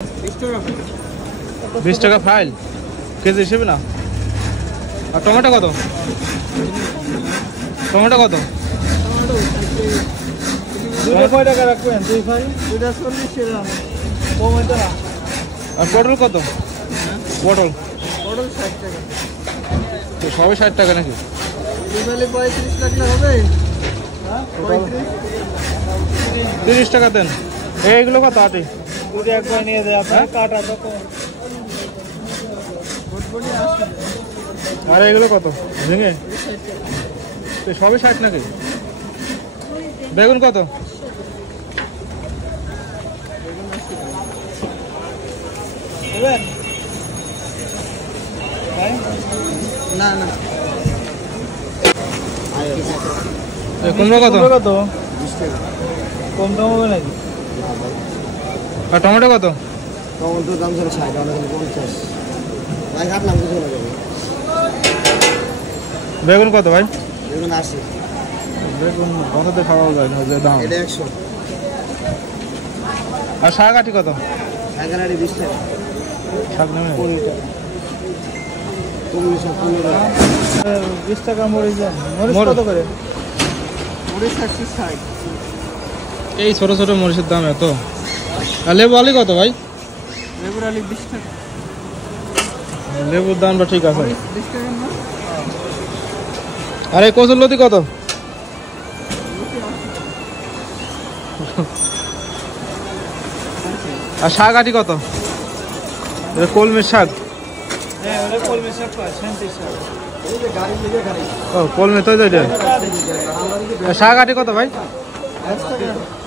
20 টাকা file KG হিসেবে না। আর টমেটো কত? টমেটো কত? কয় টাকা রাখবেন? দুই ভাই 40 টাকা কম হইতো না। আর পটল কত? পটল পটল 60 টাকা। তো সবই 60 টাকা নাকি? দুই ভাই 35 টাকা হবে। হ্যাঁ 30 টাকা দেন। এইগুলো কত? আটি দুটো একবার নিয়ে দেয় আপনার কাটা কত? আর এগুলো কত? ঝিঙে তো সবই 60 নাকি? বেগুন কত? না না কুমড়ো কত? কত? 20 টাকা। কম দাম হবে নাকি? আর টমেটো কত? টমেটোর দাম ছিল 60 টাকা 50 ভাই কাটলাম তো চলে যাবে। বেগুন কত ভাই? বেগুন 80। বেগুন বন্ধতে খাওয়া যায় না যে দাম। এটা 100। আর শাক আটি কত? এগারাটি 20 টাকা। শাক নেবে 15 টাকা। 20 টাকা মরিচ দেন। মরিচ কত করে? মরিচ 60। এই ছোট ছোট মরিচের দাম এত। আর লেবু আলি কত ভাই? লেবুর আলি 20 টাকা। লেবুর দামটা ঠিক আছে। 20 টাকা না? আর এই কচুর লতি কত? আর শাক আটি কত? এটা কলমির শাক। হ্যাঁ ওটা কলমি শাক পায় 37 টাকা। এই যে গাড়ি লিখে গাড়ি। ও কলমি তো এটা। শাক আটি কত ভাই? 10 টাকা।